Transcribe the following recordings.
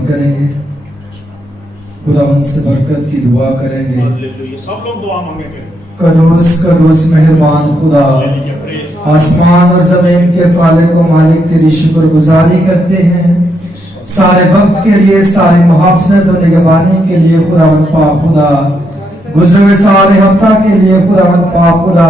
بند کریں گے، خداوند سے برکت کی دعا کریں گے۔ سب لوگ دعا مانگیں گے۔ قدوس قدوس مہربان خدا، آسمان اور زمین کے خالق و مالک تیری شکر گزاری کرتے ہیں سارے وقت کے لیے، ساری محافظت اور نگہبانی کے لیے خداوند پاک خدا، گزرے ہوئے سارے ہفتہ کے لیے خداوند پاک خدا،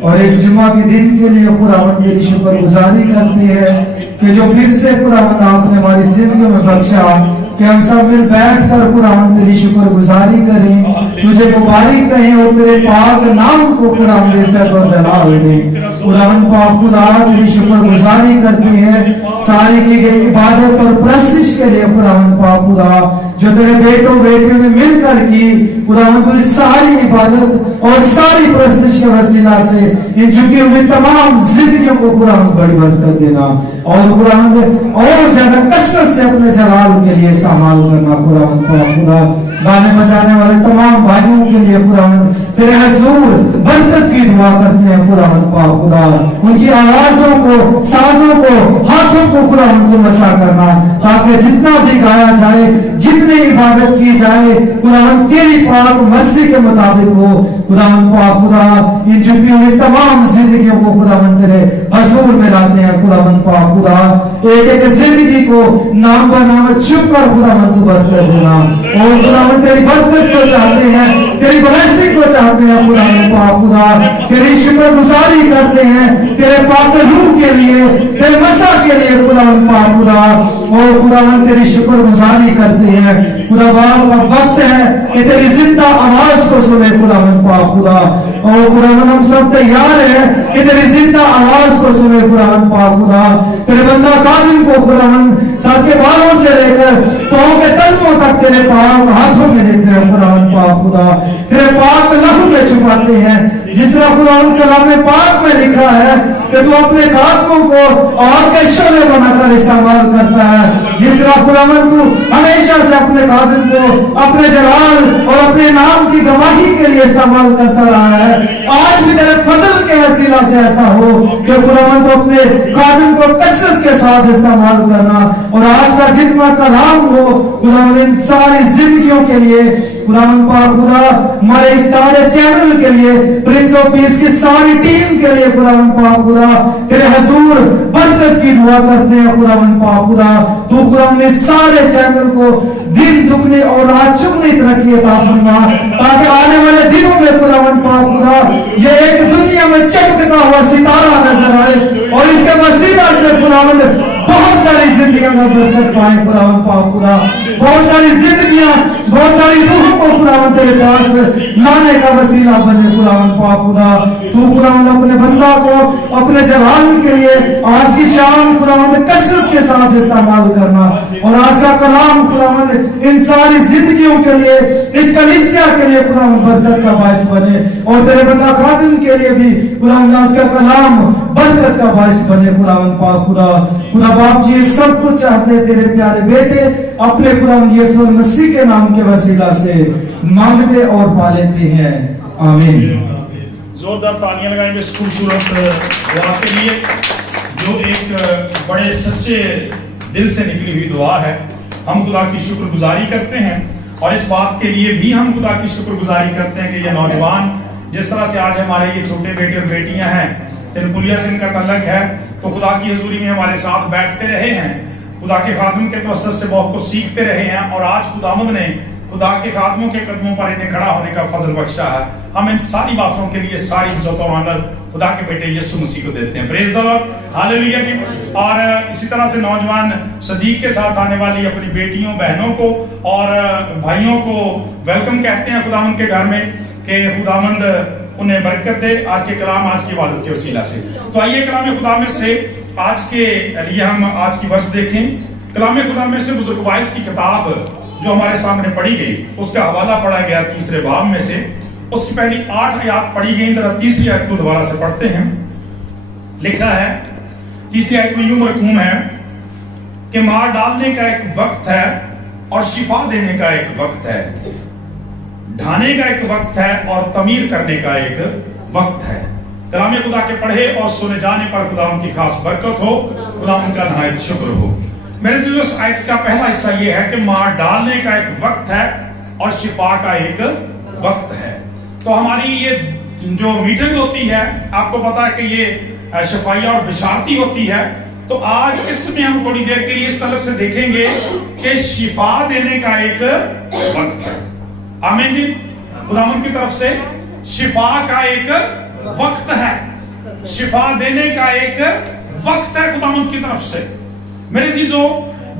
اور اس جمعہ کے دن کے لیے خداوند تیری شکر گزاری کرتے ہیں کہ جو پھر سے خداوند آپ نے ہماری زندگی میں بخشا کہ ہم سب مل بیٹھ کر خداوند تیری شکر گزاری کریں، تجھے مبارک کہیں اور تیرے پاک نام کو خداوند عزت اور جلال دیں۔ خداوند پاک خدا تیری شکر گزاری کرتے ہیں ساری کی گئی عبادت اور پرستش کے لیے خداوند پاک خدا جو تیرے بیٹوں بیٹیوں نے مل کر کی، خداوند تو اس ساری عبادت اور ساری پرستش کے وسیلہ سے ان جھکی ہوئی تمام زندگیوں کو خداوند بڑی برکت دینا اور خداوند اور زیادہ کثرت سے اپنے جلال کے لیے استعمال کرنا۔ خداوند پاک خدا گانے بجانے والے تمام بھائیوں کے لیے خداوند تیرے حضور برکت کی دعا کرتے ہیں خداوند پاک خدا، ان کی آوازوں کو، سازوں کو، ہاتھوں کو خداوند تو مسا کرنا تاکہ جتنا بھی گایا جائے، جتنی عبادت کی جائے خداوند تیری پاک مرضی کے مطابق ہو۔ خداوند پاک خدا ان جھکی ہوئی تمام زندگیوں کو خداوند تیرے حضور میں لاتے ہیں خداوند پاک خدا، ایک ایک زندگی کو نام بنام چھپ کر خداوند تو برکت دینا اور خداوند تیری برکت کو چاہتے ہیں، تیری بلیسنگ کو چاہتے ہیں خداوند پاک خدا، تیری شکر گزاری کرتے ہیں تیرے پاک روح کے لیے، تیرے مسا کے لیے خداوند پاک خدا، اور خداوند تیری شکر گزاری کرتے ہیں خدا باپ کا وقت ہے کہ تیری زندہ آواز کو سنے خداوند پاک خدا، اور خداوند ہم سب تیار ہیں کہ تیری زندہ آواز کو سنے خداوند پاک خدا، تیرے بندہ کامل کو خداوند سر کے بالوں سے لے کر پاؤں کے تلووں تک تیرے پاک ہاتھوں میں دیتے ہیں خداوند پاک خدا، تیرے پاک لہو میں چھپاتے ہیں جس طرح خداوند کلام پاک میں لکھا ہے کہ تو اپنے خادموں کو آگ کے شعلے بنا کر استعمال کرتا ہے، جس طرح خداوند تو ہمیشہ سے اپنے خادم کو اپنے جلال اور اپنے نام کی گواہی کے لیے استعمال کرتا رہا ہے، آج بھی تیرے فضل کے وسیلہ سے ایسا ہو کہ خداوند تو اپنے خادم کو کثرت کے ساتھ استعمال کرنا، اور آج کا جتنا کلام ہو خداوند ان ساری زندگیوں کے لیے خداوند پاک خدا، ہمارے اس سارے چینل کے لیے، پرنس آف پیس کی ساری ٹیم کے لیے خداوند پاک خدا تیرے حضور برکت کی دعا کرتے ہیں خداوند پاک خدا، تو خداوند اس سارے چینل کو دن دگنی اور رات چگنی ترقی عطا فرما تاکہ آنے والے دنوں میں خداوند پاک خدا یہ ایک دنیا میں چمکتا ہوا ستارہ نظر آئے اور اس کے وسیلہ سے خداوند بہت ساری زندگیاں کا برکت پائے خداوند پاک خدا، بہت ساری زندگیاں، بہت ساری روحوں کو خداوند تیرے پاس لانے کا وسیلہ بنے خداوند پاک خدا، تو خداوند اپنے بندہ کو اپنے جلال کے لیے آج کی شام خداوند کثرت کے ساتھ استعمال کرنا، اور آج کا کلام خداوند ان ساری زندگیوں کے لیے، اس کلیسیا کے لیے خداوند برکت کا باعث بنے، اور تیرے بندہ خادم کے لیے بھی خداوند آج کا کلام برکت کا باعث بنے خداوند پاک خدا۔ خدا باپ جی سب کچھ چاہتے ہیں تیرے پیارے بیٹے اپنے خداوند یسوع مسیح کے نام کے وسیلہ سے مانگتے اور پا لیتے ہیں، آمین۔ زوردار تالیاں لگائیں گے اس خوبصورت دعا کے لیے جو ایک بڑے سچے دل سے نکلی ہوئی دعا ہے۔ ہم خدا کی شکر گزاری کرتے ہیں اور اس بات کے لیے بھی ہم خدا کی شکر گزاری کرتے ہیں کہ یہ نوجوان جس طرح سے آج ہمارے یہ چھوٹے بیٹے اور بیٹیاں ہیں، تنپولیا سے ان کا تعلق ہے، تو خدا کی حضوری میں ہمارے ساتھ بیٹھتے رہے ہیں، خدا کے خادم کے توسط سے بہت کچھ سیکھتے رہے ہیں، اور آج خداوند نے خدا کے خادموں کے قدموں پر انہیں کھڑا ہونے کا فضل بخشا ہے۔ ہم ان ساری باتوں کے لیے ساری عزت اور آنر خدا کے بیٹے یسوع مسیح کو دیتے ہیں، پریز دی لارڈ، ہاللیلویہ کی۔ اور اسی طرح سے نوجوان صدیق کے ساتھ آنے والی اپنی بیٹیوں، بہنوں کو اور بھائیوں کو ویلکم کہتے ہیں خداوند کے گھر میں، کہ خداوند انہیں برکت دے آج کے کلام، آج کی عبادت کے وسیلہ سے۔ تو آئیے کلام خدا میں سے آج کے لیے ہم آج کی ورس دیکھیں۔ کلام خدا میں سے بزرگ وائس کی کتاب جو ہمارے سامنے پڑھی گئی، اس کا حوالہ پڑھا گیا 3 باب میں سے، اس کی پہلی 8 آیات پڑھی گئی، ذرا 3 آیت کو دوبارہ سے پڑھتے ہیں۔ لکھا ہے 3 آیت میں یوں مرقوم ہے کہ مار ڈالنے کا ایک وقت ہے اور شفا دینے کا ایک وقت ہے، ڈھانے کا ایک وقت ہے اور تعمیر کرنے کا ایک وقت ہے۔ کلام خدا کے پڑھے اور سنے جانے پر خدا ان کی خاص برکت ہو، خدا ان کا نہایت شکر ہو۔ मेरे से उस आयत का पहला हिस्सा ये है कि मार डालने का एक वक्त है और शिफा का एक वक्त है। तो हमारी ये जो मीटिंग होती है, आपको पता है कि ये शफाइया और बिशारती होती है। तो आज इसमें हम थोड़ी देर के लिए इस तरह से देखेंगे कि शिफा देने का एक वक्त है। आमीन जी, खुदावंद की तरफ से शिफा का एक वक्त है, शिफा देने का एक वक्त है खुदावंद की तरफ से। मेरे चीजों,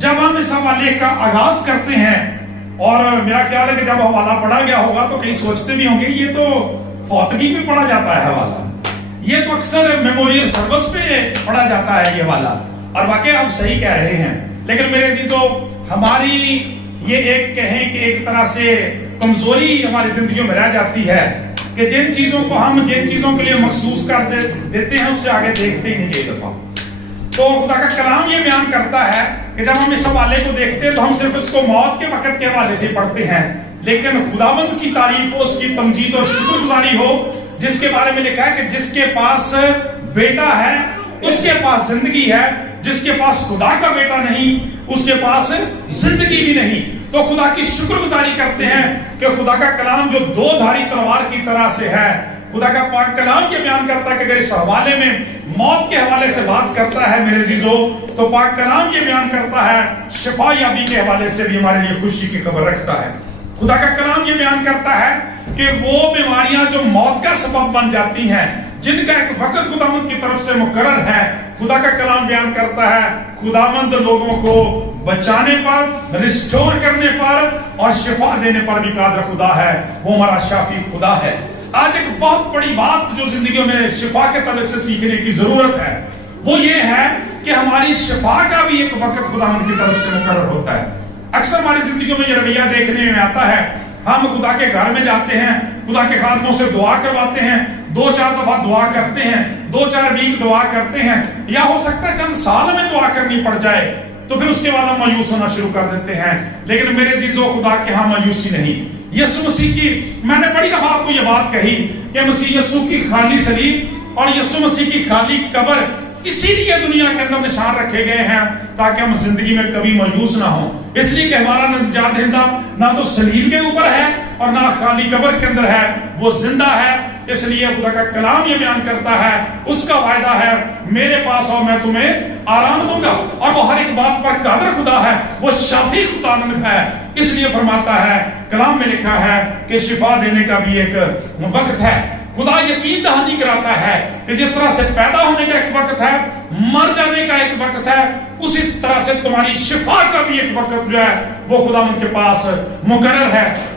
जब हम इस हवाले का आगाज करते हैं, और मेरा ख्याल है कि जब हवाला पढ़ा गया होगा तो कहीं सोचते भी होंगे ये तो फौतगी में पढ़ा जाता है हवाला, ये तो अक्सर मेमोरियल सर्विस पे पढ़ा जाता है ये वाला, और वाकई हम सही कह रहे हैं। लेकिन मेरे चीजों, हमारी ये एक कहें कि एक तरह से कमजोरी हमारी जिंदगी में रह जाती है कि जिन चीजों को हम जिन चीजों के लिए मखसूस कर देते हैं उससे आगे देखते ही नहीं कई दफा। तो खुदा का कलाम ये बयान करता है कि जब हम इस हवाले को देखते हैं तो हम सिर्फ इसको मौत के वक्त के हवाले से पढ़ते हैं, लेकिन खुदावंद की तारीफ हो, उसकी तमजीद और शुक्रगुजारी हो, जिसके बारे में लिखा है कि जिसके पास बेटा है उसके पास जिंदगी है, जिसके पास खुदा का बेटा नहीं उसके पास जिंदगी भी नहीं। तो खुदा की शुक्रगुजारी करते हैं कि खुदा का कलाम जो दो धारी तलवार की तरह से है, खुदा का पाक कलाम ये बयान करता है कि अगर इस हवाले में मौत के हवाले से बात करता है मेरे अजीजों, तो पाक कलाम ये बयान करता है शिफा याबी के हवाले से भी हमारे लिए खुशी की खबर रखता है। खुदा का कलाम ये बयान करता है कि वो बीमारियां जो मौत का सबब बन जाती हैं, जिनका एक वक्त खुदावंद की तरफ से मुकर्रर है, खुदा का कलाम बयान करता है खुदावंद लोगों को बचाने पर, रिस्टोर करने पर और शिफा देने पर भी कादिर खुदा है। वो हमारा शाफी खुदा है। आज एक बहुत बड़ी बात जो जिंदगी में शिफा के तलक से सीखने की जरूरत है वो ये है कि हमारी शिफा का भी एक वक्त खुदावंद की तरफ से मुकर्रर होता है। अक्सर हमारी जिंदगी में ये रवैया देखने में आता है, हम खुदा के घर में जाते हैं, खुदा के खादमों से दुआ करवाते हैं, 2-4 दफा दुआ करते हैं, 2-4 वीक दुआ करते हैं, या हो सकता है चंद साल में दुआ करनी पड़ जाए, तो फिर उसके बाद हम मायूस होना शुरू कर देते हैं। लेकिन मेरे अजीजों, खुदा के यहाँ मायूसी नहीं। यीशु मसीह की, मैंने बड़ी दफा आपको ये बात कही कि मसीह यीशु की खाली सलीब और यीशु मसीह की खाली कब्र इसीलिए दुनिया के अंदर निशान रखे गए हैं ताकि हम जिंदगी में कभी मायूस ना हो। इसलिए कि हमारा निजात दहिंदा ना तो सलीब के ऊपर है और ना खाली कब्र के अंदर है, वो जिंदा है। इसलिए खुदा का कलाम ये बयान करता है, उसका वायदा है मेरे पास और मैं तुम्हें आराम दूंगा, और वो हर एक बात पर कादिर खुदा है, वो शाफी खुदावंद है। इसलिए फरमाता है, कलाम में लिखा है कि शिफा देने का भी एक वक्त है। खुदा यकीन दहानी कराता है कि जिस तरह से पैदा होने का एक वक्त है, मर जाने का एक वक्त है, उसी तरह से तुम्हारी शिफा का भी एक वक्त जो है वो खुदावंद के पास मुकर्रर है।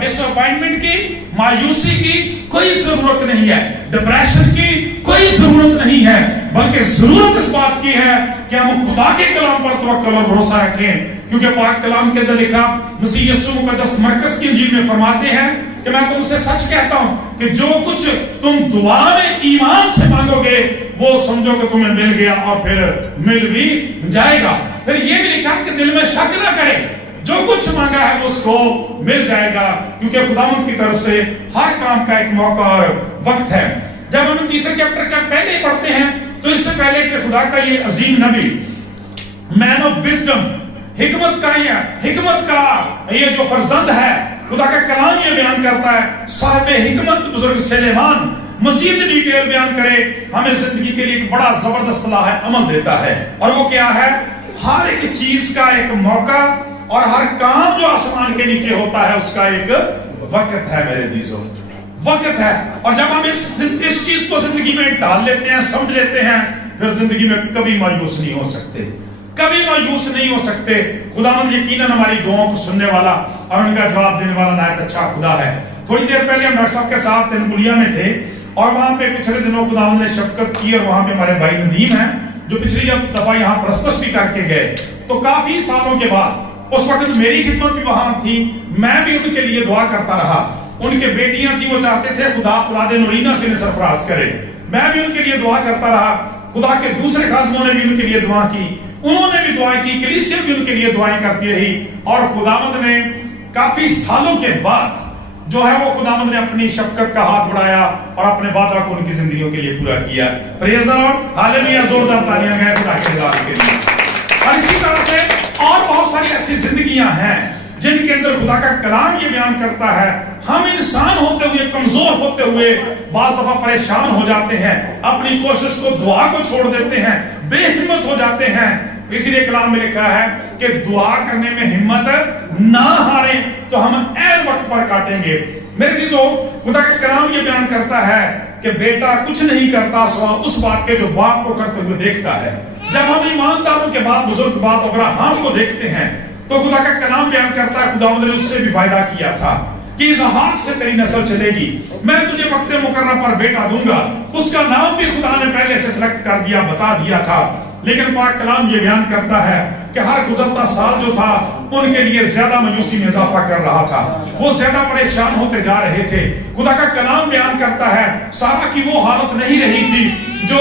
डिसअपॉइंटमेंट की, मायूसी की कोई जरूरत नहीं है, डिप्रेशन की कोई जरूरत नहीं है, बल्कि जरूरत इस बात की है कि हम खुदा के कलाम पर तवक्कुल और भरोसा रखें। क्योंकि पाक कलाम के अंदर लिखा, मसीह यीशु मुकद्दस मरकस की इंजील में फरमाते हैं कि मैं तुमसे सच कहता हूं कि जो कुछ तुम दुआ में ईमान से मांगोगे वो समझो कि तुम्हें मिल गया और फिर मिल भी जाएगा। फिर ये भी लिखा कि दिल में शक न करे, जो कुछ मांगा है उसको मिल जाएगा, क्योंकि खुदावंद की तरफ से हर काम का एक मौका और वक्त है। जब हम तीसरे चैप्टर का पहले पढ़ते हैं तो इससे पहले कि खुदा का ये अजीम नबी, मैन ऑफ विजडम, हिकमत का ये जो फर्जंद है, खुदा का कलाम ये बयान करता है, साहिब हिकमत बुजुर्ग सुलेमान मजीद डिटेल बयान करे, हमें जिंदगी के लिए एक बड़ा जबरदस्त लाह अमल देता है। और वो क्या है? हर एक चीज का एक मौका और हर काम जो आसमान के नीचे होता है उसका एक वक्त है मेरे अजीजों, वक्त है। और जब हम इस चीज को जिंदगी में डाल लेते हैं, समझ लेते हैं, फिर जिंदगी में कभी मायूस नहीं हो सकते, कभी मायूस नहीं हो सकते। खुदावंद यकीनन हमारी दुआओं को सुनने वाला और उनका जवाब देने वाला नायत अच्छा खुदा है। थोड़ी देर पहले हम डॉक्टर साहब के साथ तेनपुलिया में थे और वहां पे पिछले दिनों खुदावंद ने शफकत की, और वहां पे हमारे भाई नदीम हैं जो पिछली दफा यहाँ प्रस्तुत भी करके गए। तो काफी सालों के बाद, उस वक्त मेरी खिदमत भी वहां थी, मैं भी उनके लिए दुआ करता रहा। उनके बेटियां थी, वो चाहते थे खुदा औलाद नूरीना से सरफराज करे, मैं भी उनके लिए दुआ करता रहा। खुदा के दूसरे खादमों ने भी उनके लिए दुआ की, उन्होंने भी दुआ की, कलीसिया भी उनके लिए दुआएं करती रही। और खुदावंद ने काफी सालों के बाद जो है वो खुदावंद ने अपनी शफकत का हाथ बढ़ाया और अपने वादा को उनकी जिंदगियों के लिए पूरा किया। प्रेज़ द लॉर्ड, हालेलुया, जोरदार तालियां गए खुदा के जलाल के लिए। और इसी तरह से ایسی जिंदगियां हैं जिनके अंदर खुदा का कलाम ये बयान करता है, हम इंसान होते हुए, कमजोर होते हुए बाज़ दफा परेशान हो जाते हैं, अपनी कोशिश को, दुआ को छोड़ देते हैं, बेहिम्मत हो जाते हैं। इसीलिए कलाम में लिखा है कि दुआ करने में हिम्मत ना हारें तो हम ऐन वक्त पर काटेंगे। मेरे चीजों, खुदा का कलाम ये बयान करता है कि बेटा कुछ नहीं करता सिवा उस बात के जो बाप को करते हुए देखता है। जब हम ईमानदारों के बाप, बुजुर्ग बाप अब्राहम को देखते हैं तो खुदा का कलाम बयान करता है खुदा ने उससे भी वायदा किया था कि इसहाक से तेरी नस्ल चलेगी, मैं तुझे वक्त मुकर्रर पर बेटा दूंगा। उसका नाम भी खुदा ने पहले से सेलेक्ट कर दिया, बता दिया था। लेकिन पाक कलाम ये बयान करता है कि हर गुजरता साल जो था उनके लिए ज्यादा मायूसी में इजाफा कर रहा था, वो ज्यादा परेशान होते जा रहे थे। खुदा का कलाम बयान करता है सारा की वो हालत नहीं रही थी जो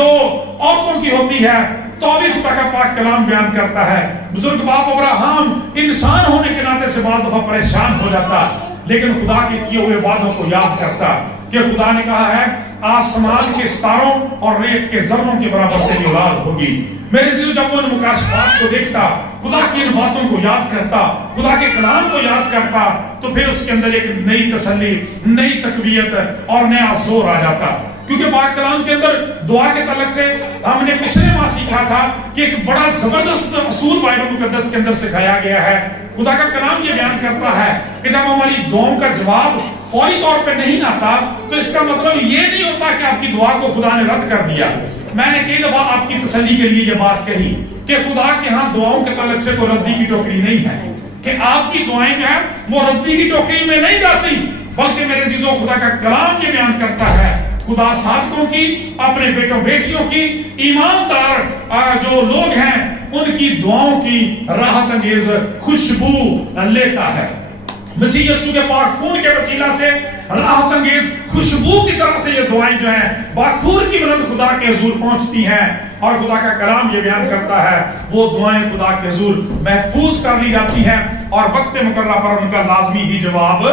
औरतों की होती है, तो भी खुदा का पाक कलाम बयान करता है बुजुर्ग बाप अब्राहम इंसान होने के नाते से बाज़ दफा परेशान हो जाता, लेकिन खुदा के किए हुए वादों को याद करता कि खुदा ने कहा है आसमान के सितारों और रेत के जर्रों के बराबर तेरी औलाद होगी। मेरे जीव जब वो मुकाशफात को देखता, खुदा की इन बातों को याद करता, खुदा के कलाम को याद करता, तो फिर उसके अंदर एक नई तसल्ली, नई तकवीयत और नया जोर आ जाता। क्योंकि पाक कलाम के अंदर दुआ के तलक से हमने पिछले माह सीखा था कि एक बड़ा जबरदस्त असूल बाइबल मुकद्दस के अंदर सिखाया गया है। खुदा का कलाम ये बयान करता है कि जब हमारी दुआओं का जवाब फौरी तौर पे नहीं आता तो इसका मतलब ये नहीं होता कि आपकी दुआ को खुदा ने रद्द कर दिया। मैंने कई दफा आपकी तसल्ली के लिए ये बात कही कि खुदा के यहाँ दुआओं के तलक से कोई रद्दी की टोकरी नहीं है, कि आपकी दुआएं जो है वो रद्दी की टोकरी में नहीं जाती, बल्कि मेरे चीजों खुदा का कलाम ये बयान करता है खुदा साधकों की, अपने बेटों बेटियों की, ईमानदार जो लोग हैं उनकी दुआओं की राहत अंगेज खुशबू लेता है। मसीह यीशु के पाक खून के वसीला से राहत अंगेज खुशबू की तरफ से ये दुआएं जो हैं बाखूर की मदद खुदा के हुजूर पहुंचती हैं, और खुदा का कलाम ये बयान करता है वो दुआएं खुदा के हुजूर महफूज कर ली जाती हैं और वक्त मुकर्रर पर उनका लाजमी ही जवाब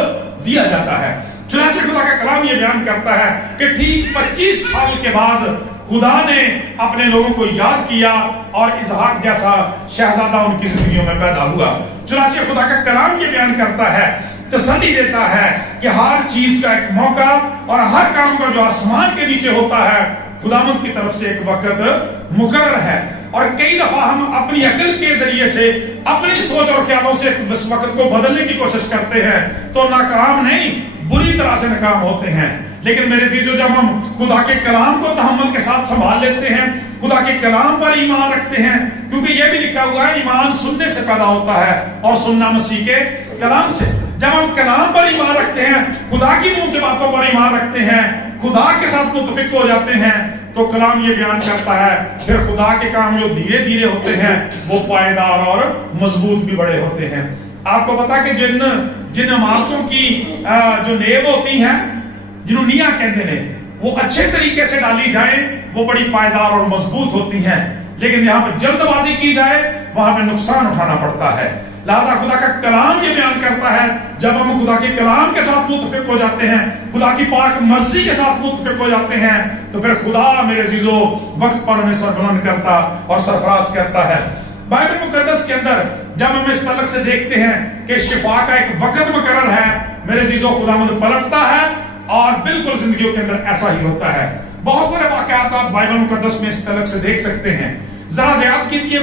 दिया जाता है। चुनांचे खुदा का कलाम ये बयान करता है कि ठीक 25 साल के बाद खुदा ने अपने लोगों को याद किया और इसहाक जैसा शहजादा उनकी जिंदगियों में पैदा हुआ। चुनांचे खुदा का कलाम ये बयान करता है, तसल्ली देता है कि हर चीज का एक मौका और हर काम का जो आसमान के नीचे होता है खुदावंद की तरफ से एक वक्त मुकर्रर है। और कई दफा हम अपनी अकल के जरिए से, अपनी सोच और ख्यालों से इस वक्त को बदलने की कोशिश करते हैं तो नाकाम नहीं, बुरी तरह से नाकाम होते हैं। लेकिन मेरे चीजों, जब हम खुदा के कलाम को तहम्मुल के साथ संभाल लेते हैं, खुदा के कलाम पर ईमान रखते हैं, क्योंकि यह भी लिखा हुआ है ईमान सुनने से पैदा होता है और सुनना मसीह के कलाम से। जब हम कलाम पर ईमान रखते हैं, खुदा की मुंह की बातों पर ईमान रखते हैं, खुदा के साथ मुतफिक हो जाते हैं, तो कलाम ये बयान करता है फिर खुदा के काम जो धीरे धीरे होते हैं वो पायदार और मजबूत भी बड़े होते हैं। आपको पता कि जिन इमारतों की जो नींव होती हैं, जिन्हों निया कहते हैं, वो अच्छे तरीके से डाली जाए वो बड़ी पायदार और मजबूत होती हैं, लेकिन यहाँ पे जल्दबाजी की जाए वहां पे नुकसान उठाना पड़ता है। लिहाजा खुदा का कलाम ये बयान करता है जब हम खुदा के कलाम के साथ मुतफिक हो जाते हैं, खुदा की पाक मर्जी के साथ मुतफिक हो जाते हैं, तो फिर खुदा मेरे अजीजों वक्त पर हमें सरबुलंद करता और सरफराज करता है। बाइबल मुकद्दस के अंदर जब हम इस तलक से देखते हैं कि शिफा का एक वक्त मुकर्रर है, मेरे अजीजों खुदावंद पलटता है और बिल्कुल जिंदगियों के अंदर ऐसा ही होता है। बहुत सारे वाकयात आप बाइबल मुकद्दस में इस तलक से देख सकते हैं। जरा याद कीजिए